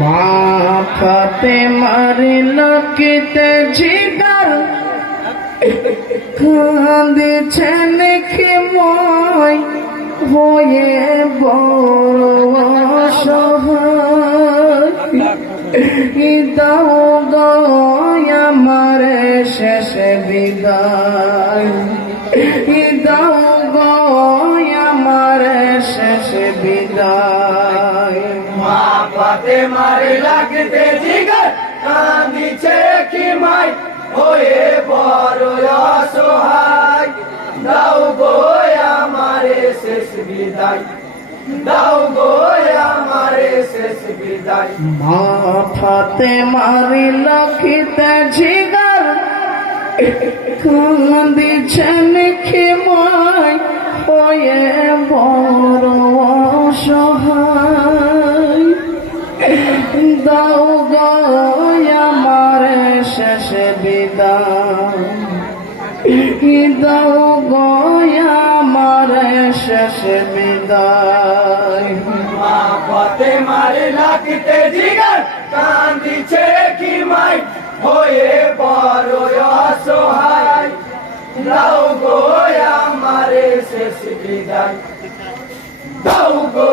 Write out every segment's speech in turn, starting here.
মা ফাতেমার লকিতে জিগার কাঁদিছেন ক্ষময় হয়ে বড় অসহায়। দাও দয়া মারে শেষ বিদায়, দাও দয়া মারে শেষ বিদায়। মা ফাতেমার লাগতে জিগার কাঁদিছে কি মাই হয়ে বড় অসহায়। দাও গো আমারে শেষ বিদায়, দাও গো আমারে শেষ বিদায়। মা ফাতেমার লকিতে জিগার কাঁদিছেন ক্ষময় হয়ে বড় অসহায়। দাও গো আমারে শেষ বিদায়, দাও গো আমারে শেষ বিদায়। মা ফাতেমার লাগতে জিগার কাঁদিছে কি মাই হয়ে বড় অসহায়। দাও গো আমারে শেষ বিদায়, দাও গো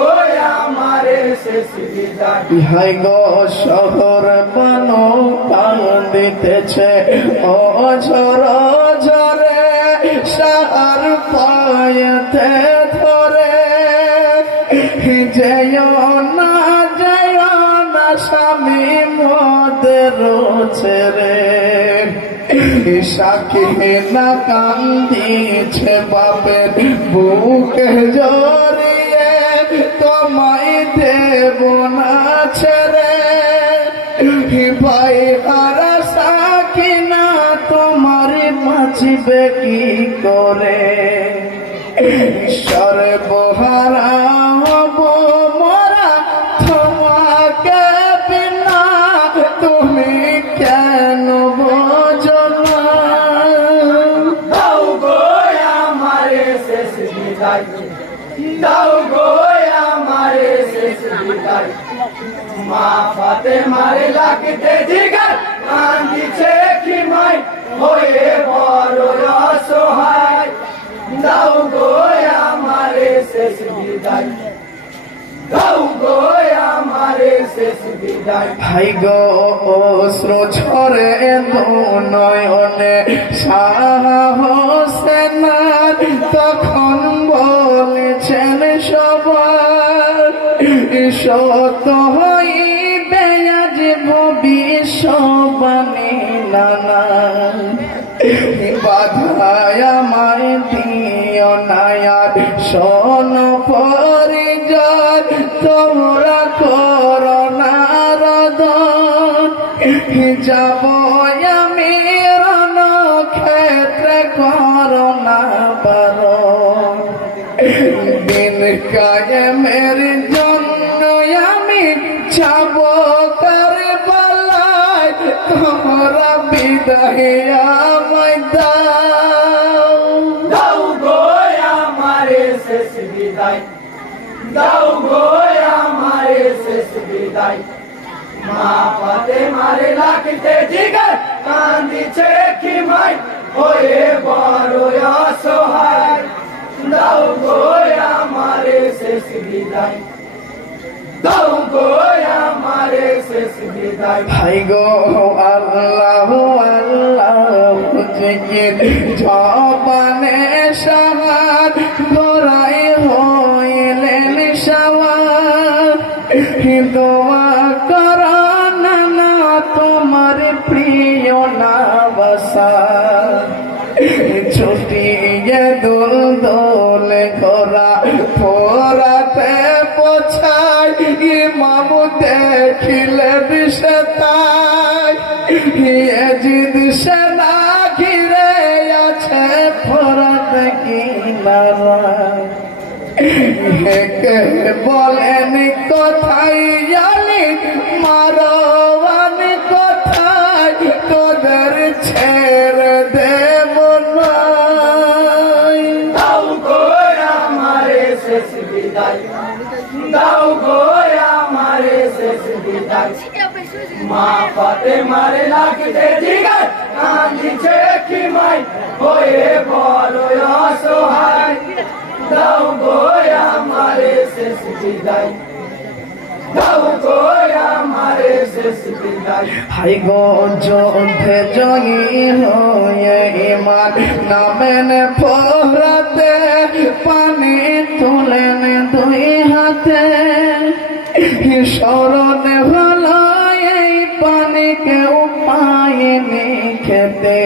আমারে শেষ বিদায়। ইহাই গো শহর বানো কান্দিতেছে অঝর ঝরে, সার পায়েতে ধরে। যেও না স্বামী মোদের ছেড়ে, সাক্ষী না কান্দিছে বাপের বুকে জড়িয়ে, তোমায় দেব না ছেড়ে। ভাই হারা সাক্ষী না তোমার বাঁচবে কি করে, সর্বহারা হব মোরা তোমাকে বিনা, তুমি কেন বোঝো না। দাও গো আমারে শেষ বিদায়, দাও গো আমারে শেষ বিদায়। মা ফাতেমার লাগতে জিগার কাঁদিছে কি মাই হয়ে বড় অসহায়। দাও গো আমারে শেষ বিদায়, দাও গো আমারে শেষ বিদায়। ভাই গো অশ্রু ঝরে নয়নে সাহসে না, তখন বলেছেন সবার সত হইবে আজ ভবিষ্যবাণী নানা। বাধায় আমায় দিও না আর শোন পরিজন, তোমরা করো না রদন। যাব আমি রণক্ষেত্রে, করো না বারণ। দিন কায়েমের জন্য আমি যাব কারবালায়, তোমরা বিদায় আমায় দাও। দাও গো আমারে শেষ বিদায়, দাও গো আমারে শেষ বিদায়। মা ফাতেমার লাগতে জিগার কাঁদিছে কি মাই হয়ে বড় অসহায়। দাও গো আমারে শেষ বিদায়, দাও গো আমারে শেষ বিদায়। ভাই গো আল্লাহ আল্লাহ জিকির জবানে সাহার, গোড়ায় হইলেন সওয়ার। দোয়া করো না তোমার প্রিয় নাবাসা, ছুটিয়ে দোল দোল ঘোরা ফোরাতে পোছায়। ইমাম দেখিলে বিশতায়, ইয়াজিদ সেনা ঘিরে আছে ফোরাত কিনারায়। কে বলেন কোথায় আলি মারওয়ান কোথায়, তোদের ছেড়ে দেব না। দাও গো আমারে শেষ বিদায়, দাও গো আমারে শেষ বিদায় মা ফাতেমার লাগতে জিগার কাঁদিছে কি মাই হয়ে বড় অসহায় দাও গো আমারে শেষ বিদায় দাও গো আমারে শেষ বিদায় হাই গো যুদ্ধে জয়ী হয়ে ইমান নামেন ফোরাতে পানি তুলেন দুই হাতে স্মরণে হলো এই পানিকে পায়নি খেতে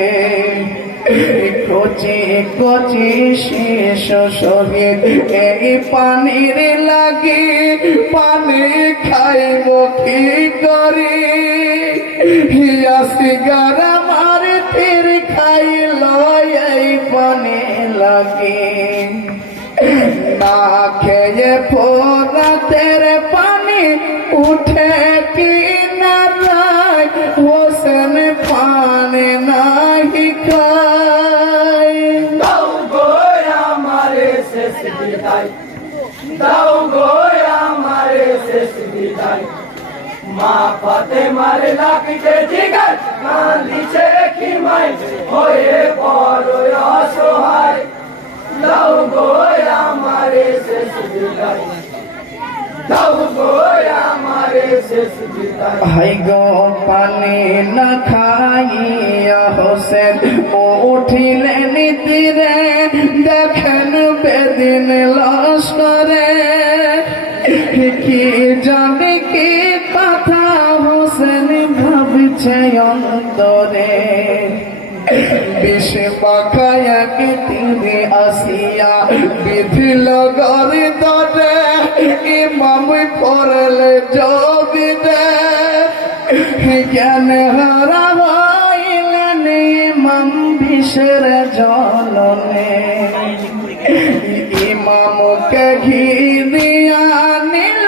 কচি কচি শেষ শহীদ এই পানির লাগি পানি খাইব কি করি সিগার মার তীর খাইল এই পানি লাগি না খেয়ে ফোরাতের পানি উঠে কি না যায় হোসেন পানি নাহি খায় দাও গো আমারে শেষ বিদায় দাও গো আমারে শেষ বিদায় মা ফাতেমার লাগতে জিগার কাঁদিছে কি মাই হয়ে বড় অসহায় দাও গো আমারে শেষ বিদায় দাও গো আমারে শেষ বিদায় হাই গো পানি না খাইয়া হোসেন উঠিলেন তীরে দেখেন বেদিন লস্করে কি জানে কি কথা হোসেন ভাবছে অন্তরে বিষ পাখায় কি তীরে আসিয়া বিধিল গরি দরে ইমাম পড়লে জবিদে জ্ঞান হারা হইলেন ইমাম বিষের জলনে ইমামকে ঘিরিয়া নিল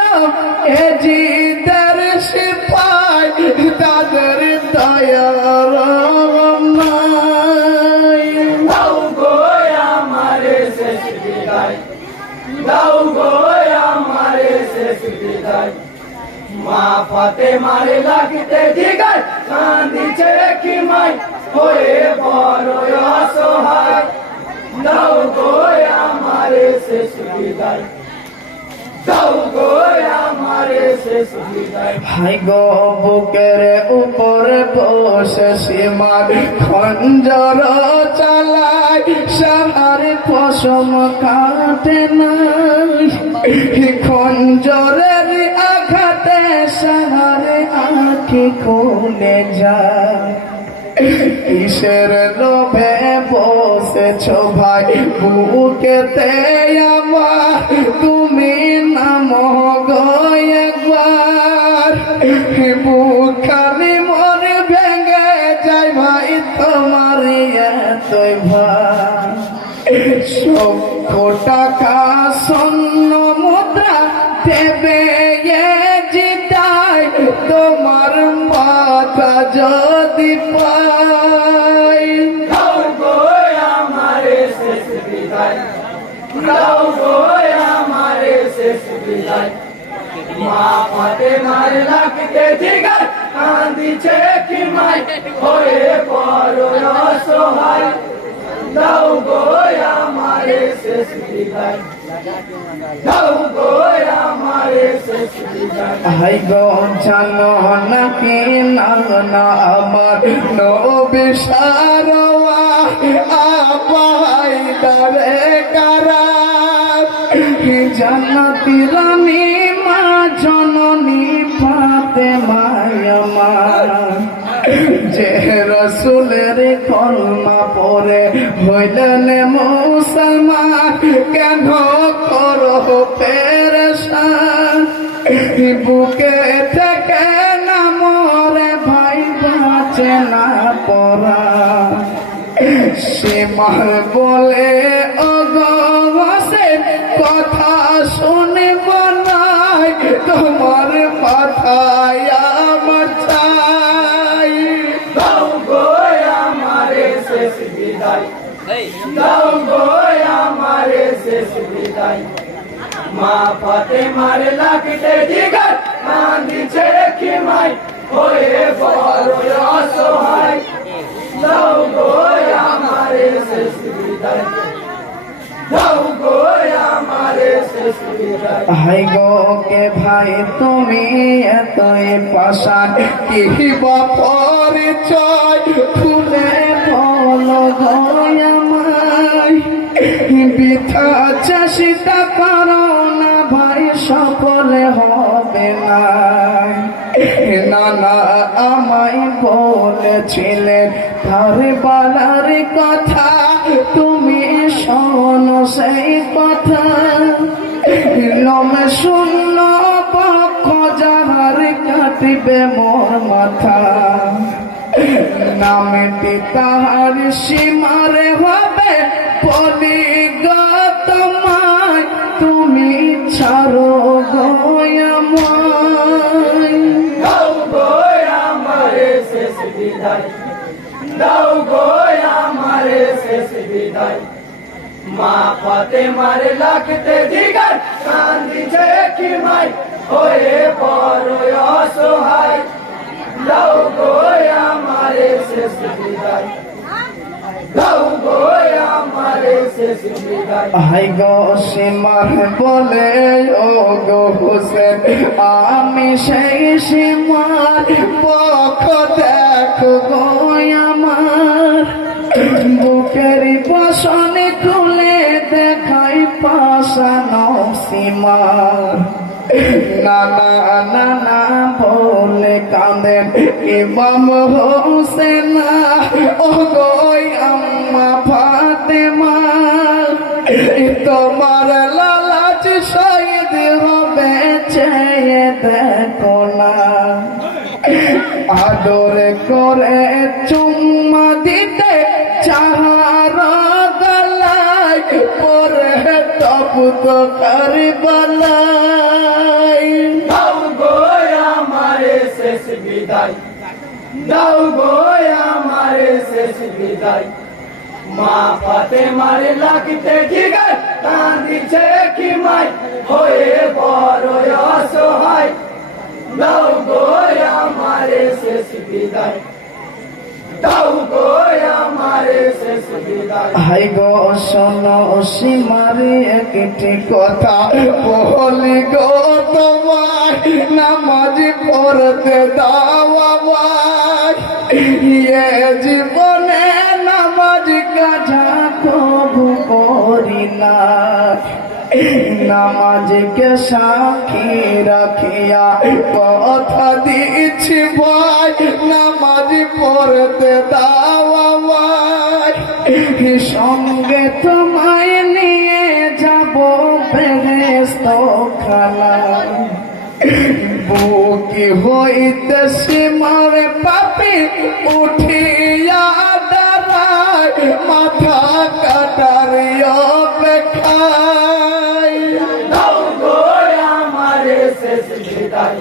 এ জিদের সিপাই তাদের দয়ার নাই দাও গো আমারে শেষ বিদায় দাও গো আমারে শেষ বিদায় মা ফাতেমার লাগতে জিগার কাঁদিছে কি মাই হয়ে বড় অসহায় দাও গো আমারে শেষ বিদায় দাও গো আমারে শেষ বিদায় হাই গো বুকের উপরে বসে সীমার খঞ্জর চালায় সাহার পশম কাটে না খঞ্জরের আঘাতে সাহার আঁখি খুলে যায় কিসের লোভে বসেছ ভাই বুকেতে আমার তুমি নাম গো একবার বুখানি মন ভেঙে যায় ভাই তোমার এতই ভাই সব টাকা স্বর্ণ মুদ্রা দেবে জিতায় তোমার মাথা যদি পাই দাও গো আমারে শেষ বিদায় দাও গো আমারে শেষ বিদায় মা ফাতেমার লাগতে জিগার কাঁদিছে কি মাই হয়ে বড় অসহায় দাও গো আমারে শেষ বিদায় দাও গো আমারে শেষ বিদায় হাই গো জানো নাকি না আমার নবী সারওয়া আপাই দরে কারা জান্নাতি রানী মা জননী ফাতেমা আমার যে রসুলের কলমা পরে হইলেন মুসলমান কেন করো পেরেশান বুকে থেকে না মরে ভাই বাঁচে না পড়া সীমার বলে অগসে কথা শুনব নাই তোমার মাথায় আমার চাই দাও গো আমারে শেষ বিদায় দাও গো আমারে শেষ বিদায় মা ফাতেমার লাগতে জিগার কান্দিছে কি মাই হয়ে বড় অসহায় দাও গো আমারে শেষ বিদায় দাও গো আমারে শেষ বিদায় হাই গো কে ভাই তুমি এতই পাশান কি বা পরিচয় খুলে বলো গো আমায় বৃথা চেষ্টা করো না ভাই সফলে হবে না নানা আমায় বলেছিলেন তার বলার কথা তুমি শোনো সেই কথা লমে শূন্য পক্ষ যাহার কাটিবে মোর মাথা নামটি তাহার সীমারে হবে পরিগত মায় তুমি ছাড়ো গয়াময় দাও গো আমারে শেষ বিদায় দাও গো আমারে শেষ বিদায় মা পাতে মারে লাগতে জিগার কান্দিছে কি মাই হয়ে বড় অসহায় দাও গো আমারে শেষ বিদায় দাও গো আমারে শেষ বিদায় হাই গো সীমার বলে ও গো হোসেন আমি সেই সীমার পক্ষ দেখো গো আমার বুকের বসনে খুলে দেখাই পাশানো সীমার নানা নানা বলে কাঁদেন ইমাম হোসেন ও গো আম্মা ফাতেমা তোমার লালাচ শহীদ হবে চেয়ে দেখো না আদর করে চুম্মা দিতে চাহার গলায় পরে তপুত কারবালায় দাও গো আমারে শেষ বিদায় দাও গো আমারে শেষ বিদায় মা পাতে মারে লাগতে জিগার কান্দিছে কি মাই হয়ে বড় অসহায় দাও গো আমারে শেষ বিদায় দাও গো আমারে শেষ বিদায় হাই গো শোনো সীমারে একটি কথা বলি গো তোমায় নামাজ পড়তে দাও আমায় ইয়ে জীবনে নামাজ কাজা কবু করি না নামাজকে সাক্ষী রাখিয়া কথা দিচ্ছি ভাই নামাজ পড়তে দাও আমায় সঙ্গে তোমায় নিয়ে যাব বেহেশত খানায় বুকি হইতে সীমারে পাপি উঠিয়া দাঁড়ায় মাথা কাটার অপেক্ষায় দাও গো আমারে শেষ বিদায়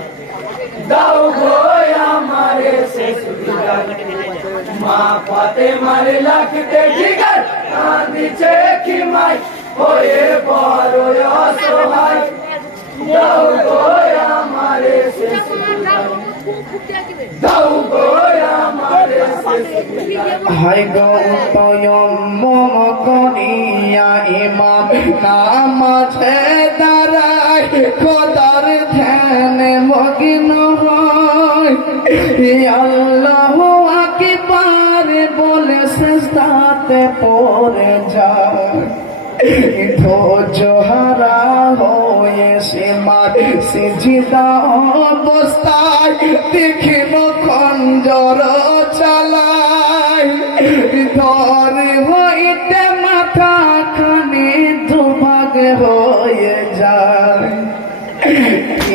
দাও গো আমারে শেষ বিদায় মা পাতে মারে লাগতে জিগার কান্দিছে কি মাই হয়ে বড় অসহায় দাও গো আমারে শেষ বিদায় দাও গো আমারে শেষ বিদায় হাই গো তয়ম্মম করিয়া ইমাম নামাজে দাঁড়ায় খোদার ধ্যানে মগ্ন হয় আল্লাহু আকবার বলে সিজদাতে পড়ে যায় ধৈর্য হারা হয়ে সীমার সিজদা অবস্থায় দেখিল খঞ্জর চালায় ধরে হইতে মাথা খানি দুভাগ হয়ে যায়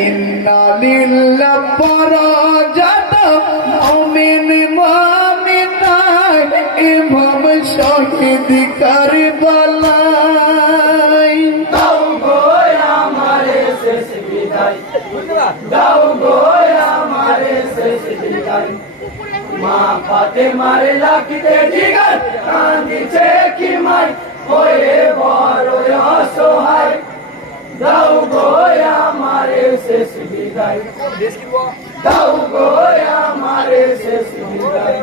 ইন্না লিল্লাহ পর যত মুমিন মুমিনাত ইমাম শহীদ কারবালায় দাও গো আমারে শেষ বিদায় দাও গো আমারে শেষ বিদায় মা পাতে মারে লাগতে জিগার কান্দিছে কি মাই হয়ে বড় অসহায় দাও গো আমারে শেষ বিদায় দাও গো আমারে শেষ বিদায়